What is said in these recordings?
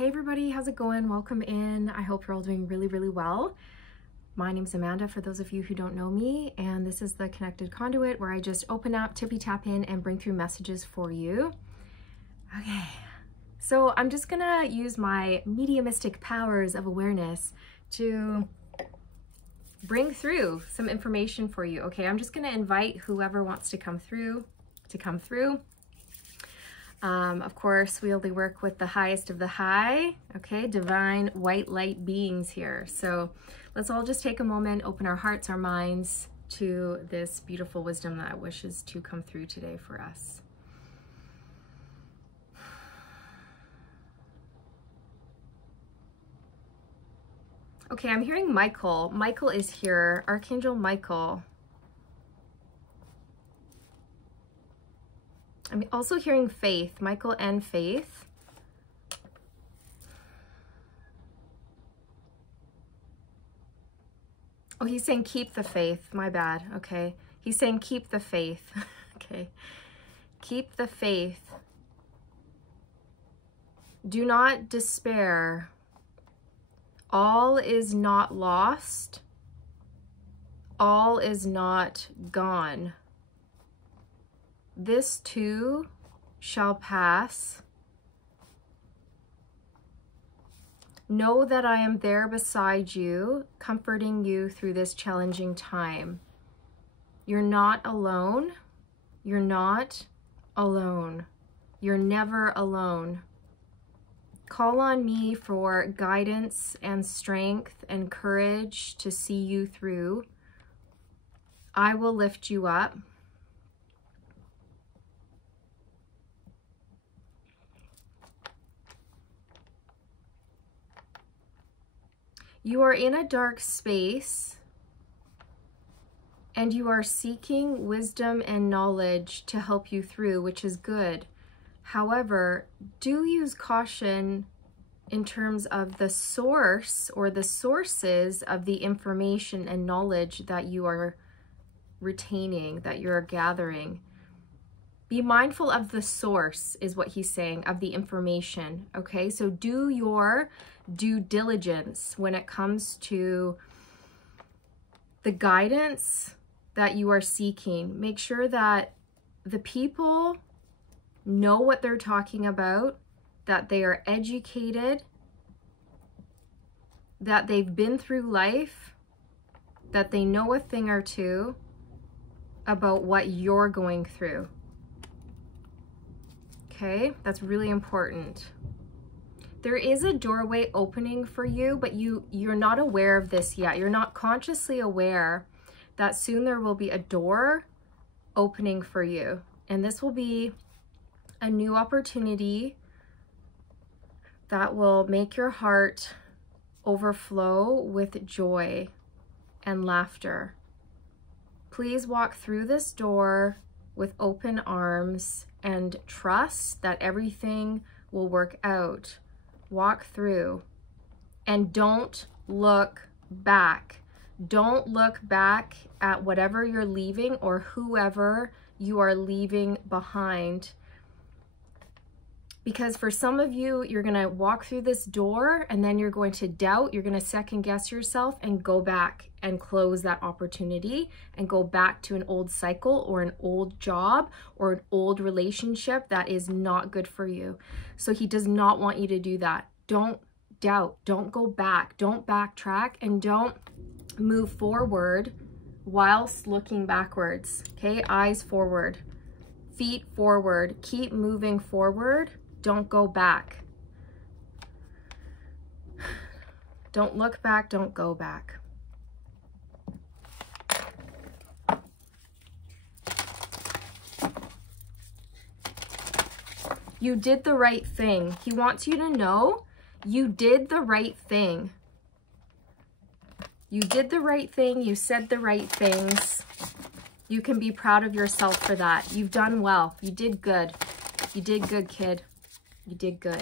Hey everybody, how's it going? Welcome in. I hope you're all doing really well. My name's Amanda, for those of you who don't know me, and this is the Connected Conduit, where I just open up, tippy tap in, and bring through messages for you. Okay, so I'm just gonna use my mediumistic powers of awareness to bring through some information for you. Okay, I'm just gonna invite whoever wants to come through to come through. Of course, we only work with the highest of the high, okay, divine white light beings here. So let's all just take a moment, open our hearts, our minds to this beautiful wisdom that wishes to come through today for us. Okay, I'm hearing Michael. Michael is here, Archangel Michael. I'm also hearing Faith, Michael and Faith. Oh, he's saying keep the faith, my bad, okay. He's saying keep the faith, okay. Keep the faith. Do not despair. All is not lost. All is not gone. This too shall pass. Know that I am there beside you, comforting you through this challenging time. You're not alone. You're not alone. You're never alone. Call on me for guidance and strength and courage to see you through. I will lift you up. You are in a dark space and you are seeking wisdom and knowledge to help you through, which is good. However, do use caution in terms of the source or the sources of the information and knowledge that you are retaining, that you're gathering. Be mindful of the source, is what he's saying, of the information, okay? So do your due diligence when it comes to the guidance that you are seeking. Make sure that the people know what they're talking about, that they are educated, that they've been through life, that they know a thing or two about what you're going through. Okay, that's really important. There is a doorway opening for you, but you're not aware of this yet. You're not consciously aware that soon there will be a door opening for you. And this will be a new opportunity that will make your heart overflow with joy and laughter. Please walk through this door with open arms and trust that everything will work out. Walk through and don't look back. Don't look back at whatever you're leaving or whoever you are leaving behind. Because for some of you, you're gonna walk through this door and then you're going to doubt, you're gonna second guess yourself and go back and close that opportunity and go back to an old cycle or an old job or an old relationship that is not good for you. So he does not want you to do that. Don't doubt, don't go back, don't backtrack, and don't move forward whilst looking backwards, okay? Eyes forward, feet forward, keep moving forward. Don't go back. Don't look back, don't go back. You did the right thing. He wants you to know you did the right thing. You did the right thing. You said the right things. You can be proud of yourself for that. You've done well. You did good. You did good, kid. You did good.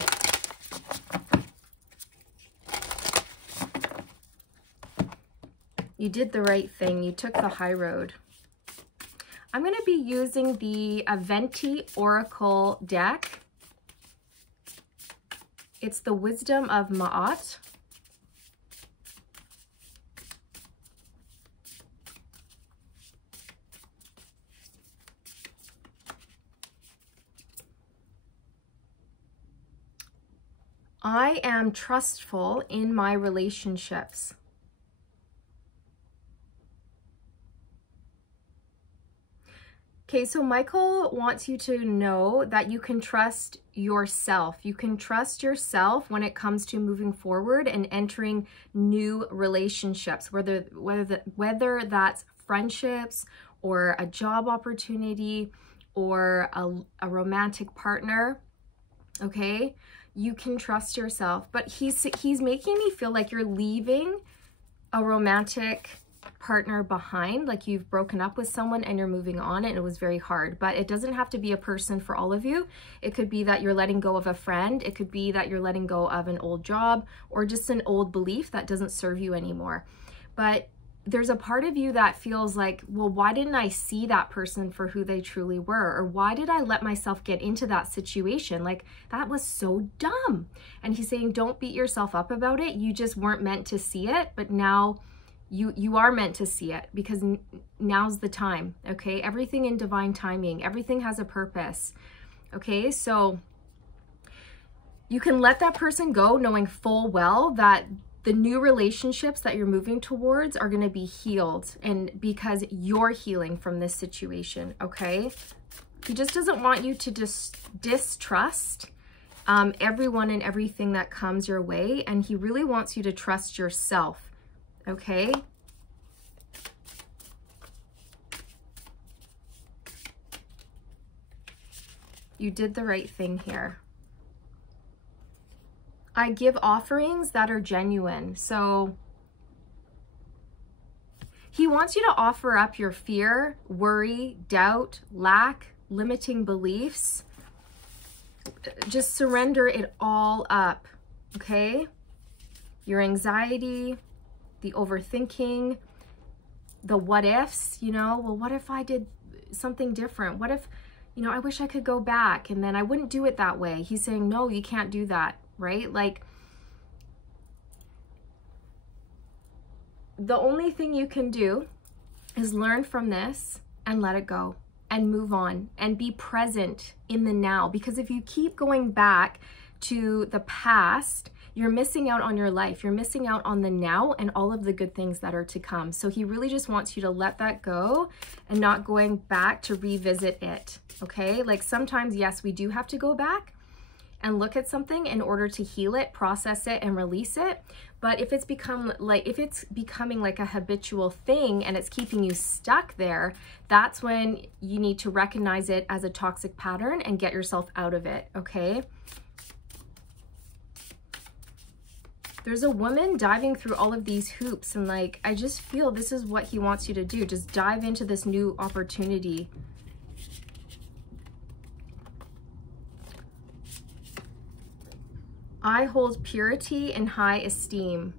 You did the right thing. You took the high road. I'm going to be using the Aventi Oracle deck. It's the wisdom of Ma'at. I am trustful in my relationships. Okay, so Michael wants you to know that you can trust yourself. You can trust yourself when it comes to moving forward and entering new relationships, whether that's friendships or a job opportunity or a romantic partner. Okay, you can trust yourself. But he's making me feel like you're leaving a romantic partner behind, like you've broken up with someone and you're moving on, and it was very hard. But it doesn't have to be a person for all of you. It could be that you're letting go of a friend. It could be that you're letting go of an old job or just an old belief that doesn't serve you anymore. But there's a part of you that feels like, well, why didn't I see that person for who they truly were? Or why did I let myself get into that situation? Like, that was so dumb. And he's saying, don't beat yourself up about it. You just weren't meant to see it, but now you are meant to see it, because now's the time. Okay, everything in divine timing, everything has a purpose. Okay, so you can let that person go, knowing full well that the new relationships that you're moving towards are going to be healed, and because you're healing from this situation. Okay, he just doesn't want you to distrust everyone and everything that comes your way, and he really wants you to trust yourself. Okay, you did the right thing here. I give offerings that are genuine. So he wants you to offer up your fear, worry, doubt, lack, limiting beliefs. Just surrender it all up. Okay, your anxiety, the overthinking, the what ifs, you know, well, what if I did something different? What if, you know, I wish I could go back and then I wouldn't do it that way. He's saying, no, you can't do that, right? Like, the only thing you can do is learn from this and let it go and move on and be present in the now. Because if you keep going back to the past, you're missing out on your life. You're missing out on the now and all of the good things that are to come. So he really just wants you to let that go and not going back to revisit it. Okay, like sometimes, yes, we do have to go back and look at something in order to heal it, process it, and release it. But if it's becoming like a habitual thing and it's keeping you stuck there, that's when you need to recognize it as a toxic pattern and get yourself out of it. Okay, there's a woman diving through all of these hoops, and like, I just feel this is what he wants you to do. Just dive into this new opportunity. I hold purity in high esteem.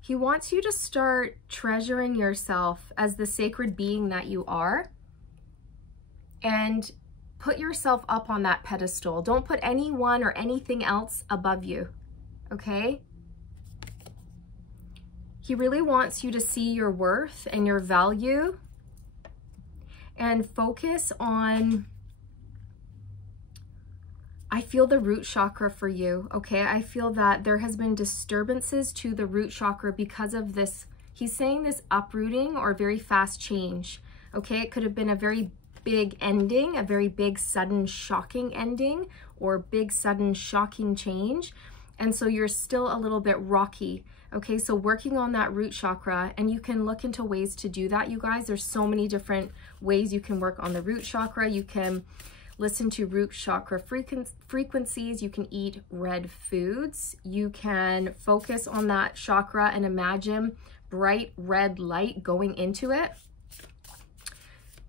He wants you to start treasuring yourself as the sacred being that you are, and put yourself up on that pedestal. Don't put anyone or anything else above you, okay? He really wants you to see your worth and your value and focus on, I feel the root chakra for you, okay? I feel that there has been disturbances to the root chakra because of this. He's saying this uprooting or very fast change, okay? It could have been a very big ending, a very big, sudden, shocking ending, or big, sudden, shocking change. And so you're still a little bit rocky. Okay, so working on that root chakra, and you can look into ways to do that, you guys. There's so many different ways you can work on the root chakra. You can listen to root chakra frequencies. You can eat red foods. You can focus on that chakra and imagine bright red light going into it.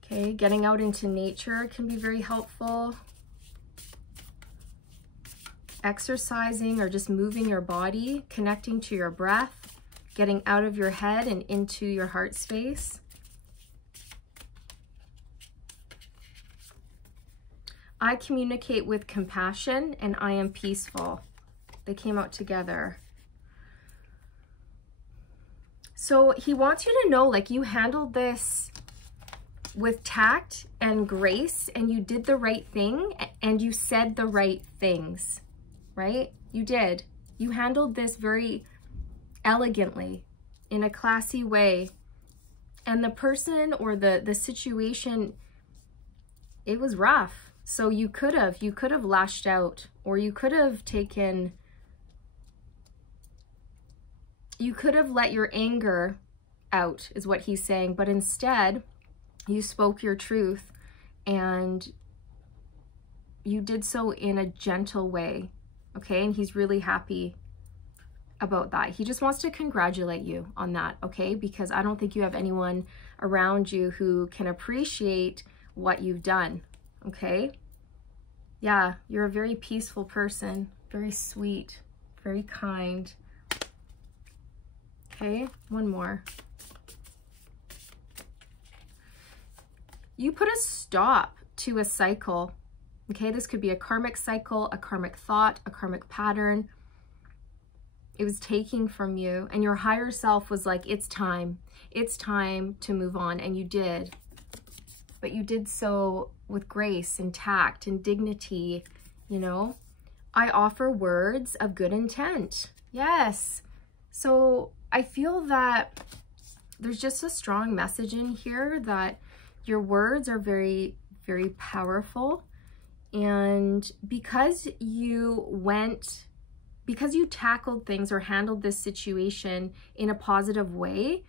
Okay, getting out into nature can be very helpful. Exercising or just moving your body, connecting to your breath getting out of your head and into your heart space. I communicate with compassion and I am peaceful. They came out together. So he wants you to know, like, you handled this with tact and grace, and you did the right thing, and you said the right things, right? You did. You handled this very elegantly, in a classy way. And the person or the situation, it was rough. So you could have lashed out, or you could have let your anger out, is what he's saying. But instead, you spoke your truth, and you did so in a gentle way, okay? And he's really happy about that. He just wants to congratulate you on that, okay? Because I don't think you have anyone around you who can appreciate what you've done, okay? Yeah, you're a very peaceful person, very sweet, very kind. Okay, one more. You put a stop to a cycle, okay? This could be a karmic cycle, a karmic thought, a karmic pattern. It was taking from you, and your higher self was like, it's time to move on, and you did. But you did so with grace and tact and dignity, you know? I offer words of good intent. Yes. So I feel that there's just a strong message in here that your words are very, very powerful. And because you tackled things or handled this situation in a positive way,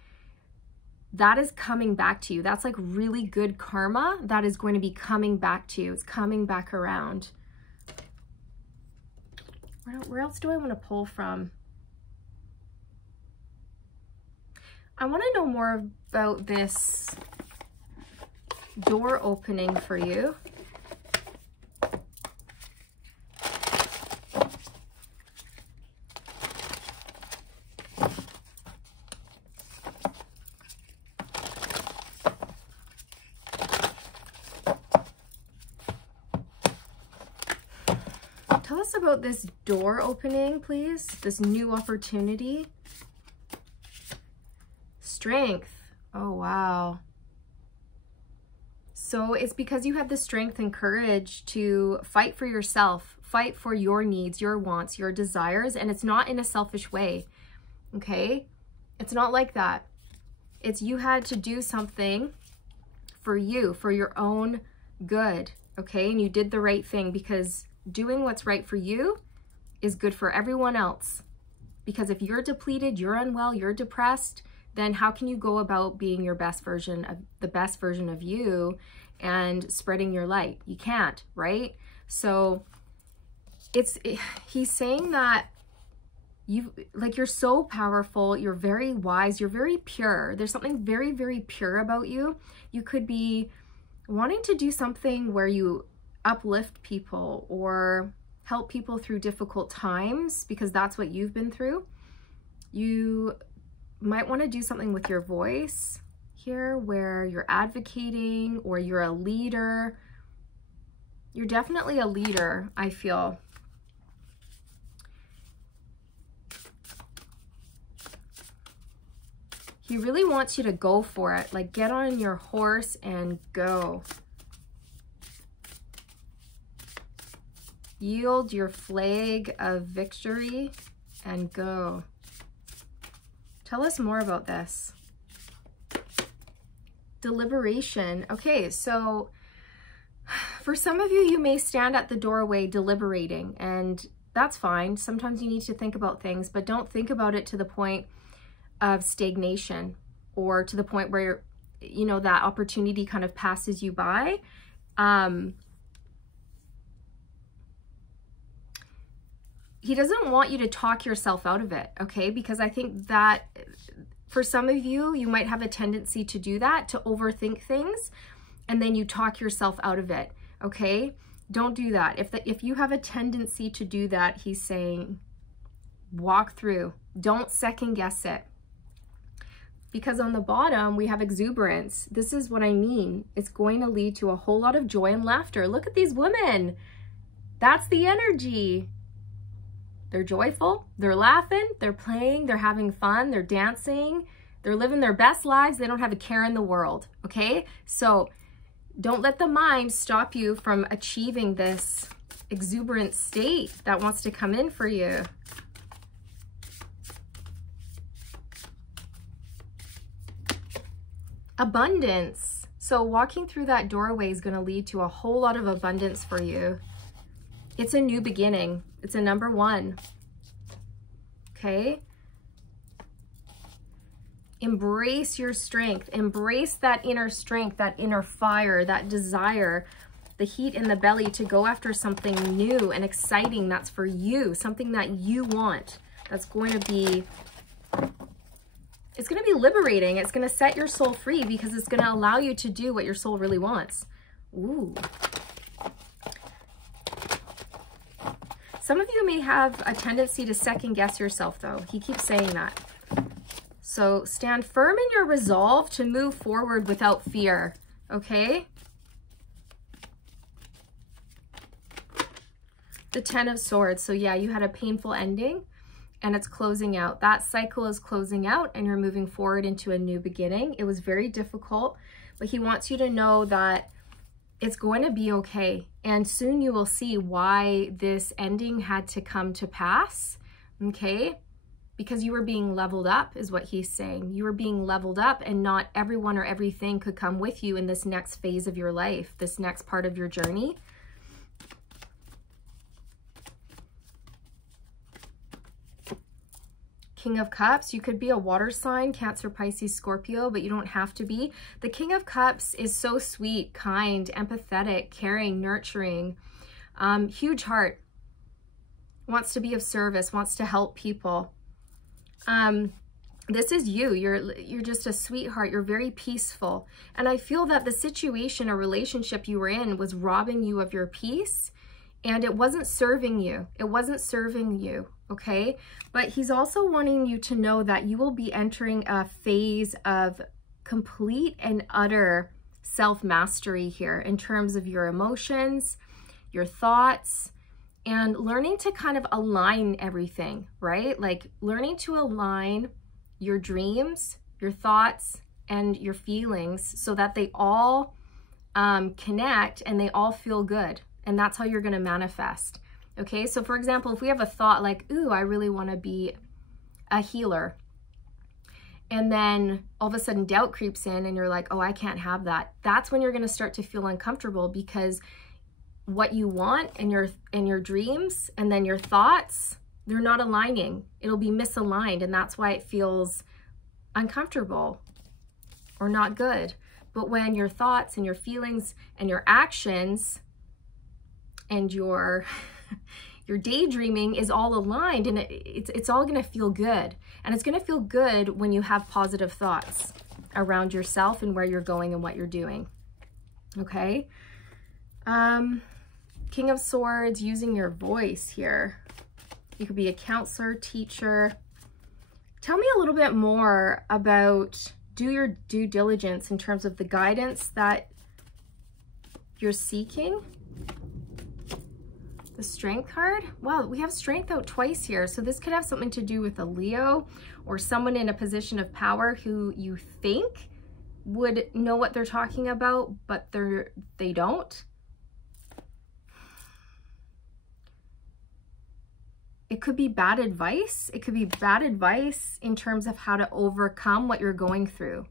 that is coming back to you. That's like really good karma that is going to be coming back to you. It's coming back around. Where else do I want to pull from? I want to know more about this door opening for you. Tell us about this door opening, please. This new opportunity. Strength. Oh, wow. So it's because you had the strength and courage to fight for yourself, fight for your needs, your wants, your desires, and it's not in a selfish way, okay? It's not like that. It's you had to do something for you, for your own good, okay? And you did the right thing, because doing what's right for you is good for everyone else. Because if you're depleted, you're unwell, you're depressed, then how can you go about being your best version of the best version of you and spreading your light? You can't, right? So he's saying that you're so powerful, you're very wise, you're very pure. There's something very, very pure about you. You could be wanting to do something where you uplift people or help people through difficult times, because that's what you've been through. You might want to do something with your voice here where you're advocating, or you're a leader. You're definitely a leader, I feel. He really wants you to go for it. Like, get on your horse and go. Yield your flag of victory and go. Tell us more about this. Deliberation. Okay, so for some of you, you may stand at the doorway deliberating, and that's fine. Sometimes you need to think about things, but don't think about it to the point of stagnation, or to the point where, you know, that opportunity kind of passes you by. He doesn't want you to talk yourself out of it, okay? Because I think that for some of you, you might have a tendency to do that, to overthink things, and then you talk yourself out of it, okay? Don't do that. If you have a tendency to do that, he's saying, walk through. Don't second guess it, because on the bottom we have exuberance. This is what I mean. It's going to lead to a whole lot of joy and laughter. Look at these women. That's the energy. They're joyful, they're laughing, they're playing, they're having fun, they're dancing, they're living their best lives. They don't have a care in the world, okay? So don't let the mind stop you from achieving this exuberant state that wants to come in for you. Abundance. So walking through that doorway is going to lead to a whole lot of abundance for you. It's a new beginning. It's a number 1. Okay? Embrace your strength. Embrace that inner strength, that inner fire, that desire, the heat in the belly to go after something new and exciting that's for you, something that you want. That's going to be, it's going to be liberating. It's going to set your soul free because it's going to allow you to do what your soul really wants. Ooh. Some of you may have a tendency to second guess yourself though. He keeps saying that. So stand firm in your resolve to move forward without fear, okay? The 10 of Swords. So yeah, you had a painful ending and it's closing out. That cycle is closing out and you're moving forward into a new beginning. It was very difficult, but he wants you to know that it's going to be okay. And soon you will see why this ending had to come to pass, okay? Because you were being leveled up is what he's saying. You were being leveled up and not everyone or everything could come with you in this next phase of your life, this next part of your journey. King of Cups, you could be a water sign, Cancer, Pisces, Scorpio, but you don't have to be. The King of Cups is so sweet, kind, empathetic, caring, nurturing, huge heart, wants to be of service, wants to help people. This is you. You're just a sweetheart. You're very peaceful. And I feel that the situation or relationship you were in was robbing you of your peace and it wasn't serving you. It wasn't serving you, okay? But he's also wanting you to know that you will be entering a phase of complete and utter self-mastery here in terms of your emotions, your thoughts, and learning to kind of align everything, right? Like learning to align your dreams, your thoughts, and your feelings so that they all connect and they all feel good. And that's how you're going to manifest. Okay, so for example, if we have a thought like, ooh, I really want to be a healer. And then all of a sudden doubt creeps in and you're like, oh, I can't have that. That's when you're going to start to feel uncomfortable because what you want and your dreams and then your thoughts, they're not aligning. It'll be misaligned and that's why it feels uncomfortable or not good. But when your thoughts and your feelings and your actions and your daydreaming is all aligned and it's all going to feel good. And it's going to feel good when you have positive thoughts around yourself and where you're going and what you're doing. Okay. King of Swords, using your voice here. You could be a counselor, teacher. Tell me a little bit more about do your due diligence in terms of the guidance that you're seeking. The Strength card. Wow, we have Strength out twice here. So this could have something to do with a Leo or someone in a position of power who you think would know what they're talking about, but they don't. It could be bad advice. It could be bad advice in terms of how to overcome what you're going through.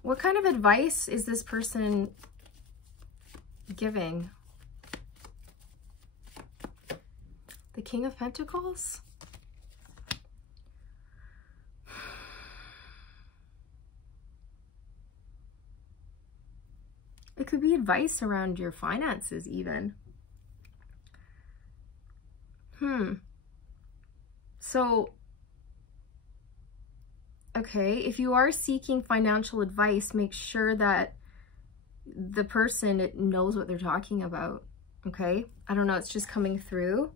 What kind of advice is this person giving? The King of Pentacles? It could be advice around your finances even. So, okay, if you are seeking financial advice, make sure that the person knows what they're talking about, okay? I don't know, it's just coming through.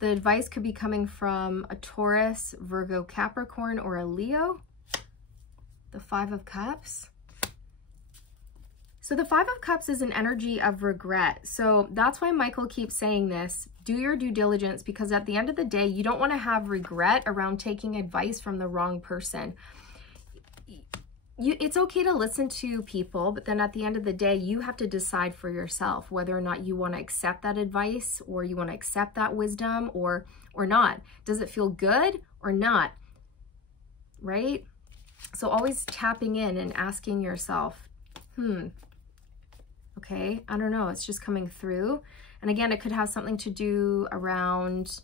The advice could be coming from a Taurus, Virgo, Capricorn, or a Leo. The Five of Cups. So the Five of Cups is an energy of regret. So that's why Michael keeps saying this. Do your due diligence, because at the end of the day, you don't want to have regret around taking advice from the wrong person. It's okay to listen to people, but then at the end of the day, you have to decide for yourself whether or not you want to accept that advice, or you want to accept that wisdom or not. Does it feel good or not? Right? So always tapping in and asking yourself, okay, I don't know, it's just coming through. And again, it could have something to do around,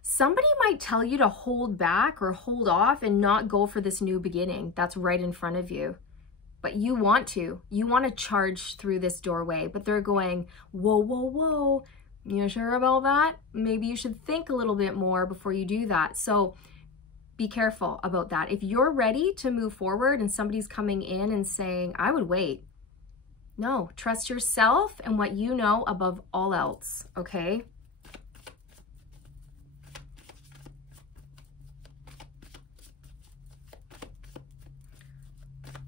somebody might tell you to hold back or hold off and not go for this new beginning that's right in front of you. But you want to charge through this doorway, but they're going, whoa, whoa, whoa. You sure about that? Maybe you should think a little bit more before you do that. So be careful about that. If you're ready to move forward and somebody's coming in and saying, I would wait. No, trust yourself and what you know above all else, okay?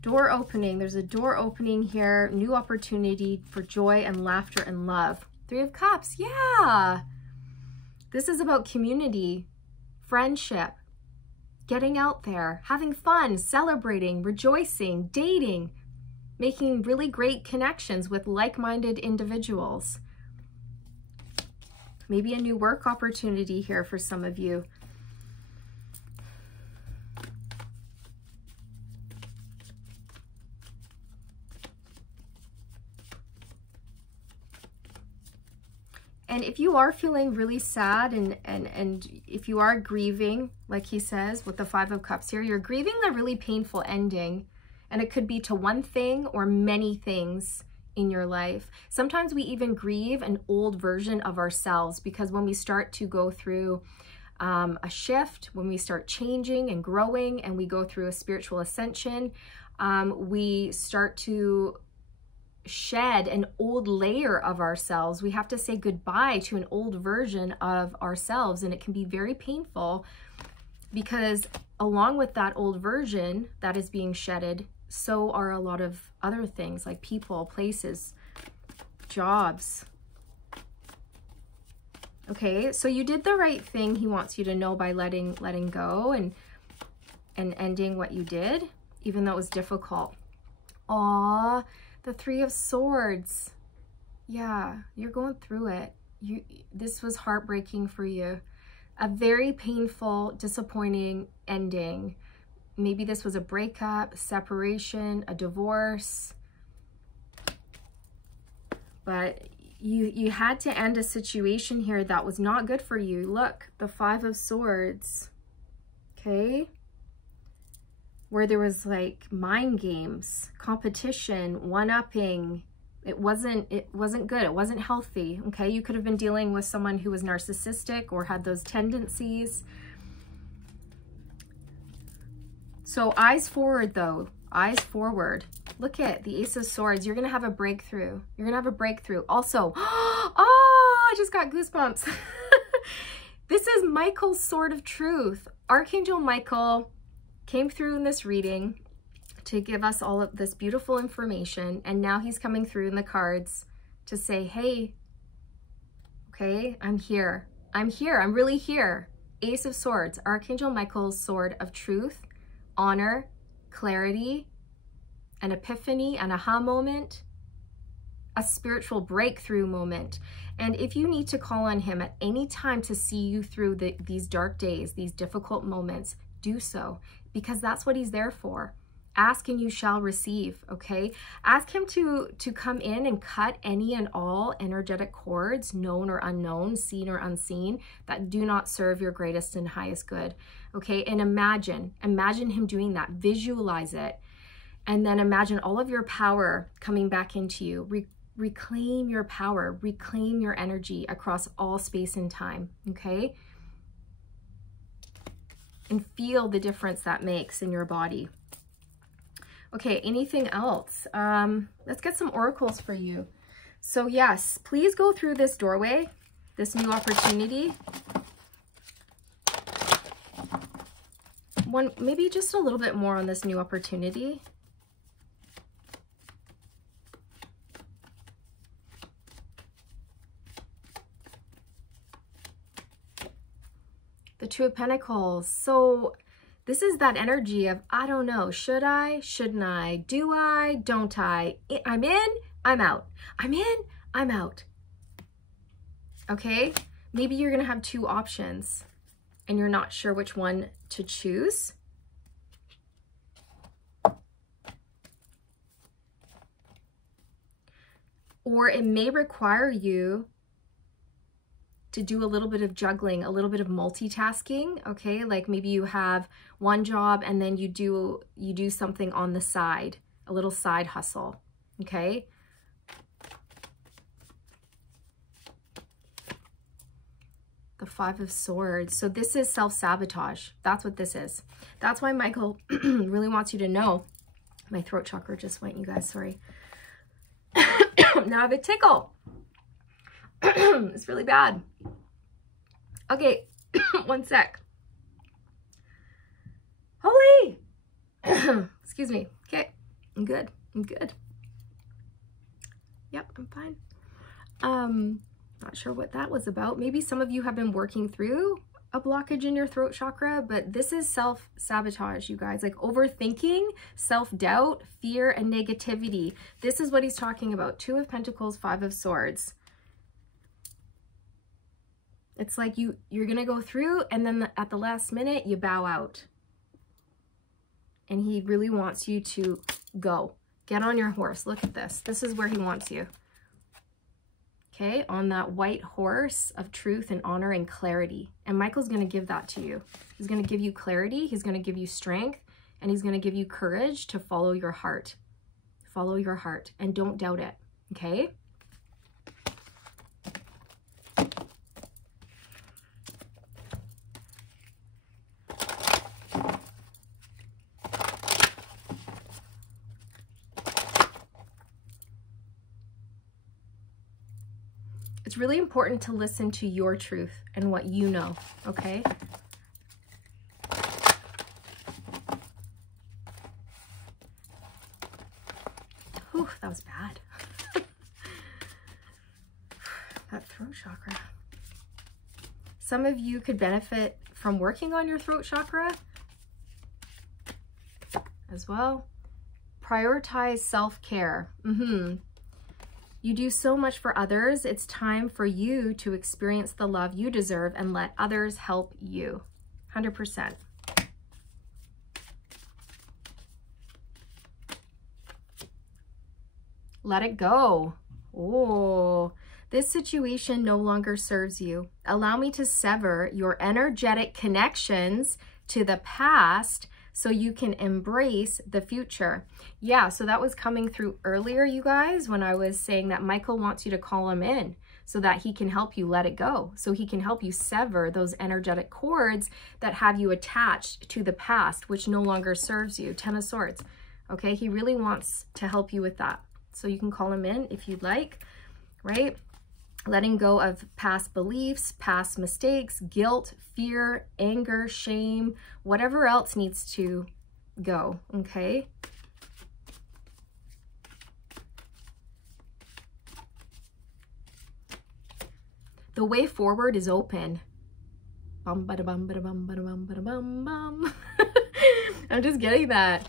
Door opening. There's a door opening here. New opportunity for joy and laughter and love. Three of Cups. Yeah. This is about community, friendship, getting out there, having fun, celebrating, rejoicing, dating, making really great connections with like-minded individuals. Maybe a new work opportunity here for some of you. And if you are feeling really sad and if you are grieving, like he says with the Five of Cups here, you're grieving a really painful ending. And it could be to one thing or many things in your life. Sometimes we even grieve an old version of ourselves, because when we start to go through a shift, when we start changing and growing and we go through a spiritual ascension, we start to shed an old layer of ourselves. We have to say goodbye to an old version of ourselves, and it can be very painful, because along with that old version that is being shedded, so are a lot of other things like people, places, jobs. Okay, so you did the right thing, he wants you to know, by letting go and ending what you did, even though it was difficult. Aw, the Three of Swords. Yeah, you're going through it. This was heartbreaking for you. A very painful, disappointing ending. Maybe this was a breakup, separation, a divorce. But you had to end a situation here that was not good for you. Look, the Five of Swords. Okay? Where there was like mind games, competition, one-upping. It wasn't good. It wasn't healthy. Okay? You could have been dealing with someone who was narcissistic or had those tendencies. So eyes forward though, eyes forward. Look at the Ace of Swords. You're going to have a breakthrough. You're going to have a breakthrough. Also, oh, I just got goosebumps. This is Michael's Sword of Truth. Archangel Michael came through in this reading to give us all of this beautiful information. And now he's coming through in the cards to say, hey, okay, I'm here. I'm here. I'm really here. Ace of Swords, Archangel Michael's Sword of Truth. Honor, clarity, an epiphany, an aha moment, a spiritual breakthrough moment. And if you need to call on him at any time to see you through these dark days, these difficult moments, do so, because that's what he's there for. Ask and you shall receive, okay? Ask him to come in and cut any and all energetic cords, known or unknown, seen or unseen, that do not serve your greatest and highest good, okay? And imagine him doing that. Visualize it. And then imagine all of your power coming back into you. Reclaim your power, reclaim your energy across all space and time, okay? And feel the difference that makes in your body. Okay, anything else? Let's get some oracles for you. So yes, please go through this doorway, this new opportunity. Maybe just a little bit more on this new opportunity. The Two of Pentacles. So this is that energy of, I don't know, should I, shouldn't I, do I, don't I, I'm in, I'm out, I'm in, I'm out. Okay, maybe you're gonna have two options and you're not sure which one to choose. Or it may require you to do a little bit of juggling, a little bit of multitasking, okay? Like maybe you have one job and then you do something on the side, a little side hustle, okay? The Five of Swords. So this is self-sabotage. That's what this is. That's why Michael really wants you to know. My throat chakra just went, you guys, sorry. Now I have a tickle. It's really bad. Okay, one sec. Holy! Excuse me. Okay, I'm good. I'm good. Yep, I'm fine. Not sure what that was about. Maybe some of you have been working through a blockage in your throat chakra, but this is self-sabotage, you guys. Like overthinking, self-doubt, fear, and negativity. This is what he's talking about. Two of Pentacles, Five of Swords. It's like you're gonna go through and then at the last minute you bow out. And he really wants you to go. Get on your horse. Look at this. This is where he wants you. Okay, on that white horse of truth and honor and clarity. And Michael's gonna give that to you. He's gonna give you clarity, he's gonna give you strength, and he's gonna give you courage to follow your heart. Follow your heart and don't doubt it, okay? It's really important to listen to your truth and what you know, okay? Whew, that was bad. That throat chakra. Some of you could benefit from working on your throat chakra as well. Prioritize self-care. You do so much for others. It's time for you to experience the love you deserve and let others help you. 100%. Let it go. Oh, this situation no longer serves you. Allow me to sever your energetic connections to the past so you can embrace the future. Yeah, so that was coming through earlier, you guys, when I was saying that Michael wants you to call him in so that he can help you let it go. So he can help you sever those energetic cords that have you attached to the past, which no longer serves you. Ten of Swords. Okay, he really wants to help you with that. So you can call him in if you'd like, right? Letting go of past beliefs, past mistakes, guilt, fear, anger, shame, whatever else needs to go, okay? The way forward is open. Bum, bada, bum, bada, bum, bada, bum, bada, bum, bum. I'm just getting that,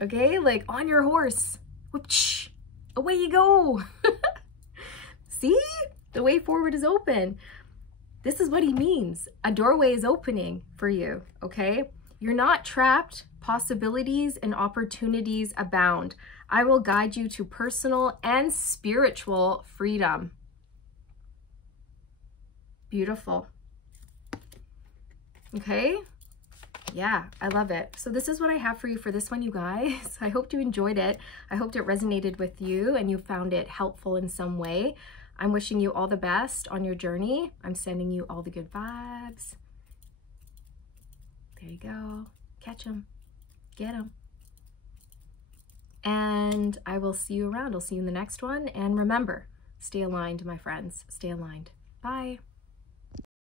okay? Like on your horse, whoosh, away you go. See? The way forward is open. This is what he means. A doorway is opening for you, okay? You're not trapped. Possibilities and opportunities abound. I will guide you to personal and spiritual freedom. Beautiful. Okay? Yeah, I love it. So this is what I have for you for this one, you guys. I hope you enjoyed it. I hoped it resonated with you and you found it helpful in some way. I'm wishing you all the best on your journey. I'm sending you all the good vibes. There you go. Catch them. Get them. And I will see you around. I'll see you in the next one. And remember, Stay aligned, my friends. Stay aligned. Bye.